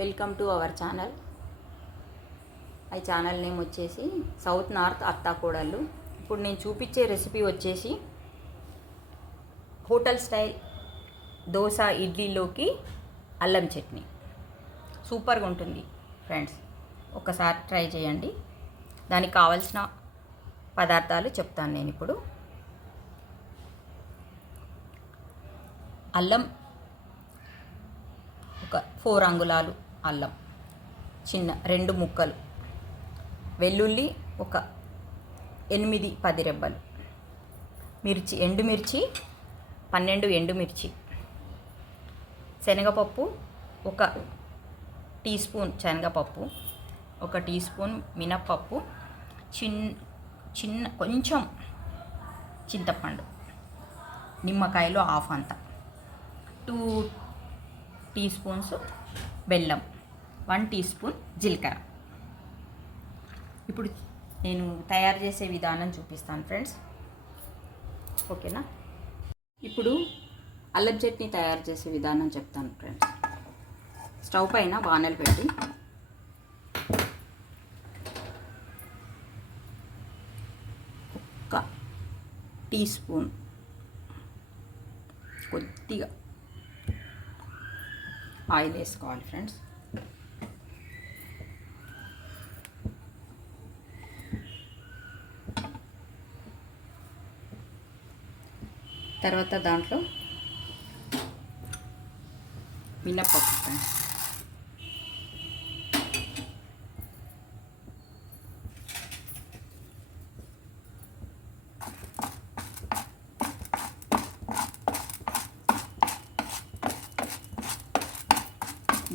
Welcome to our channel. ఈ channel name వచ్చేసి south north అత్తాకోడళ్ళు. ఇప్పుడు నేను చూపించే రెసిపీ వచ్చేసి హోటల్ స్టైల్ దోశ ఇడ్లీలోకి అల్లం చట్నీ. సూపర్గా ఉంటుంది ఫ్రెండ్స్, ఒకసారి ట్రై చేయండి. దానికి కావాల్సిన పదార్థాలు చెప్తాను నేను ఇప్పుడు. అల్లం ఒక 4 అంగుళాలు అల్లం, చిన్న 2 ముక్కలు, వెల్లుల్లి ఒక 8-10 రెబ్బలు, ఎండుమిర్చి 12 ఎండుమిర్చి, శనగపప్పు ఒక టీ స్పూన్ శనగపప్పు, 1 టీ స్పూన్ మినప్పప్పు, చిన్న కొంచెం చింతపండు, నిమ్మకాయలు హాఫ్ అంత, 2 టీ స్పూన్స్ బెల్లం, 1 టీ స్పూన్ జీలకర్ర. ఇప్పుడు నేను తయారు చేసే విధానం చూపిస్తాను ఫ్రెండ్స్, ఓకేనా? ఇప్పుడు అల్లం చట్నీ తయారు చేసే విధానం చెప్తాను ఫ్రెండ్స్. స్టవ్ పైన బాణలు పెట్టి ఒక టీ స్పూన్ కొద్దిగా ఆయిల్ వేసుకోవాలి ఫ్రెండ్స్. తర్వాత దాంట్లో మినప్పప్పు ఫ్రెండ్స్,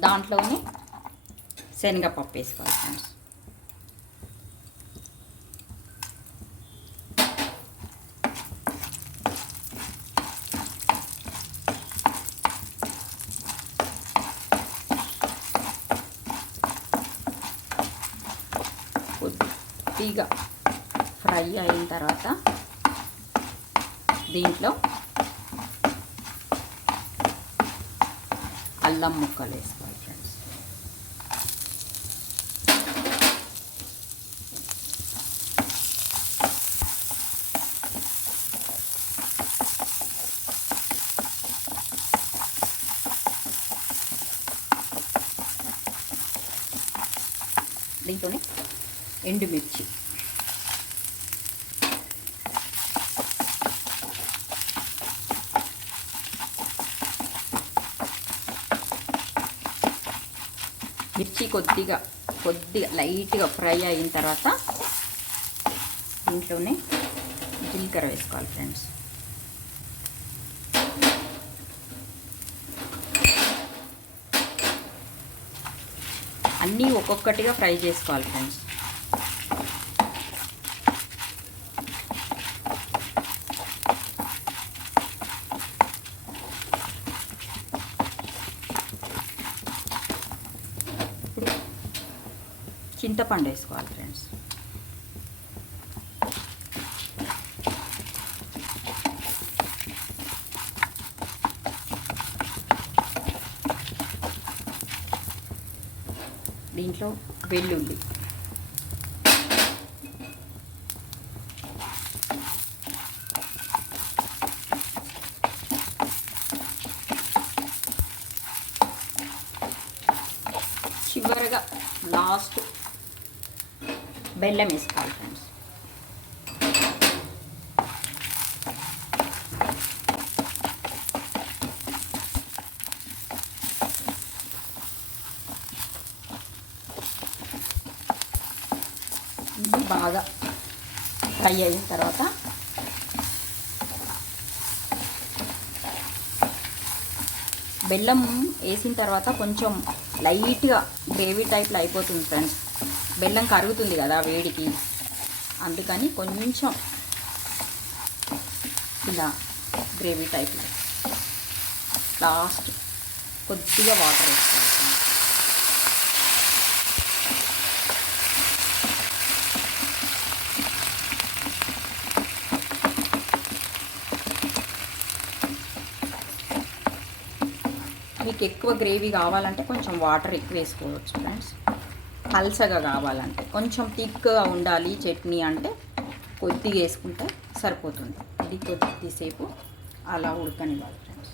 దాంట్లోనే శనగపప్పు వేసుకోవాలి ఫ్రెండ్స్. కొద్దిగా ఫ్రై అయిన తర్వాత దీంట్లో అల్లం ముక్కలు వేసుకోవాలి ఫ్రెండ్స్. దీంట్లోనే ఎండుమిర్చి, మిర్చి కొద్దిగా లైట్గా ఫ్రై అయిన తర్వాత దీంట్లోనే జీలకర్ర వేసుకోవాలి ఫ్రెండ్స్. అన్నీ ఒక్కొక్కటిగా ఫ్రై చేసుకోవాలి ఫ్రెండ్స్. చింతపండు వేసుకోవాలి ఫ్రెండ్స్. దీంట్లో వెల్లుల్లి, చివరగా లాస్ట్ బెల్లం వేసుకోవాలి ఫ్రెండ్స్. ఇది బాగా ఫ్రై అయిన తర్వాత బెల్లం వేసిన తర్వాత కొంచెం లైట్గా గ్రేవీ టైప్లో అయిపోతుంది ఫ్రెండ్స్. బెల్లం కరుగుతుంది కదా వేడికి, అందుకని కొంచెం ఇలా గ్రేవీ టైప్లో లాస్ట్ కొద్దిగా వాటర్ వేసుకోవాలి. మీకు ఎక్కువ గ్రేవీ కావాలంటే కొంచెం వాటర్ ఎక్కువ వేసుకోవచ్చు ఫ్రెండ్స్. పల్చగా కావాలంటే, కొంచెం థిక్గా ఉండాలి చట్నీ అంటే కొద్దిగా వేసుకుంటే సరిపోతుంది. ఇది కొద్దిసేపు అలా ఉడకనివ్వాలి ఫ్రెండ్స్.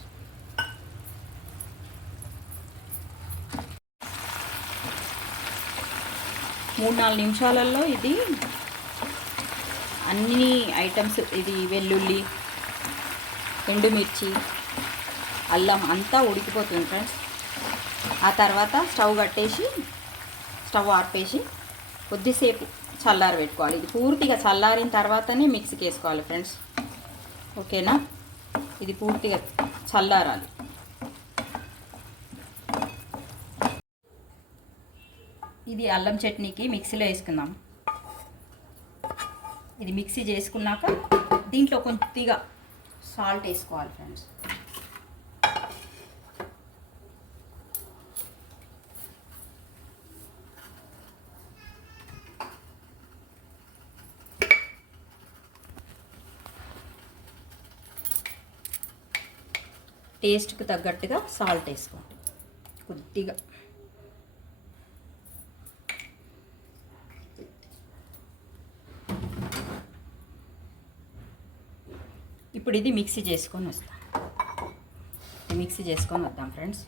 మూడు 4 నిమిషాలలో ఇది అన్ని ఐటమ్స్, ఇది వెల్లుల్లి, ఎండుమిర్చి, అల్లం అంతా ఉడికిపోతుంది ఫ్రెండ్స్. ఆ తర్వాత స్టవ్ కట్టేసి, స్టవ్ ఆర్పేసి కొద్దిసేపు చల్లారి పెట్టుకోవాలి. ఇది పూర్తిగా చల్లారిన తర్వాతనే మిక్సీకి వేసుకోవాలి ఫ్రెండ్స్. ఓకేనా? ఇది పూర్తిగా చల్లారాలి. ఇది అల్లం చట్నీకి మిక్సీలో వేసుకుందాం. ఇది మిక్సీ చేసుకున్నాక దీంట్లో కొద్దిగా సాల్ట్ వేసుకోవాలి ఫ్రెండ్స్. టేస్ట్కి తగ్గట్టుగా సాల్ట్ వేసుకోండి కొద్దిగా. ఇప్పుడు ఇది మిక్సీ చేసుకొని వస్తాం. మిక్సీ చేసుకొని వద్దాం ఫ్రెండ్స్.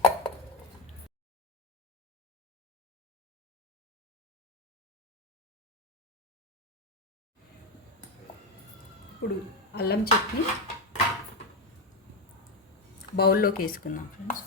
ఇప్పుడు అల్లం చట్నీ బౌల్లోకి వేసుకుందాం ఫ్రెండ్స్.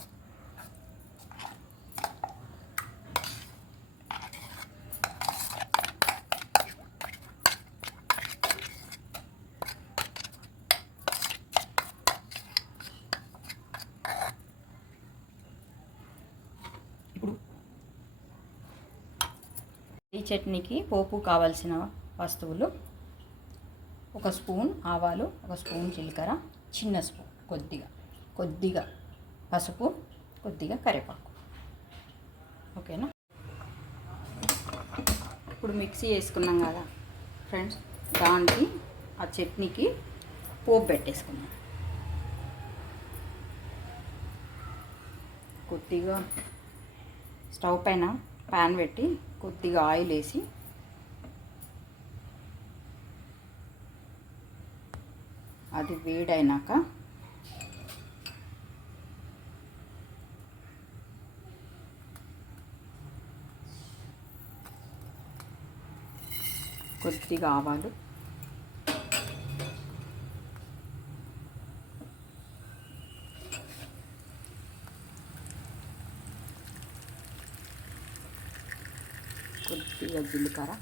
ఇప్పుడు ఈ చట్నీకి పోపు కావాల్సిన వస్తువులు: 1 స్పూన్ ఆవాలు, 1 స్పూన్ జీలకర్ర, చిన్న స్పూన్ కొద్దిగా పసుపు, కొద్దిగా కరివేపాకు. ఓకేనా? ఇప్పుడు మిక్సీ వేసుకున్నాం కదా ఫ్రెండ్స్, దానికి ఆ చట్నీకి పోపు పెట్టేసుకున్నాం. కొద్దిగా స్టవ్ పైన ప్యాన్ పెట్టి కొద్దిగా ఆయిల్ వేసి అది వేడైనాక కొద్దిగా ఆవాలు, కొద్దిగా జీలకర్ర,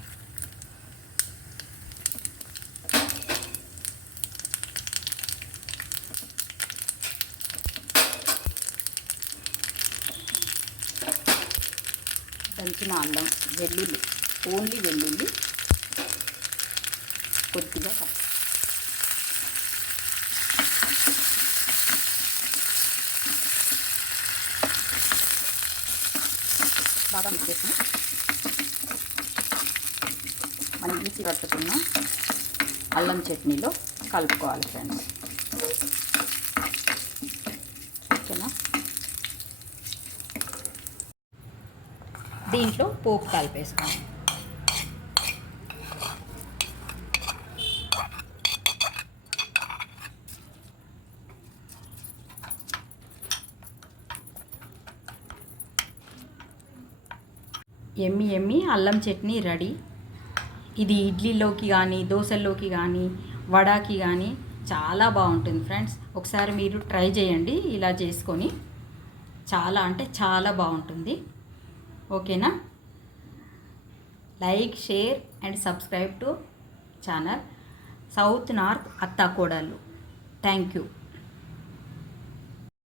దంచిన అల్లం, వెల్లుల్లి, ఓన్లీ వెల్లుల్లి, కొద్దిగా బాగా మిక్స్ చేసి మనం మిక్సీ పట్టుకున్న అల్లం చట్నీలో కలుపుకోవాలి ఫ్రెండ్స్. ఓకేనా? దీంట్లో పోపు కలిపేసుకోండి. ఎమ్మి అల్లం చట్నీ రెడీ. ఇది ఇడ్లీలోకి కానీ, దోశల్లోకి కానీ, వడాకి కానీ చాలా బాగుంటుంది ఫ్రెండ్స్. ఒకసారి మీరు ట్రై చేయండి ఇలా చేసుకొని. చాలా అంటే చాలా బాగుంటుంది. ఓకేనా? Like, share and subscribe to channel south north అత్తాకోడళ్ళు. Thank you.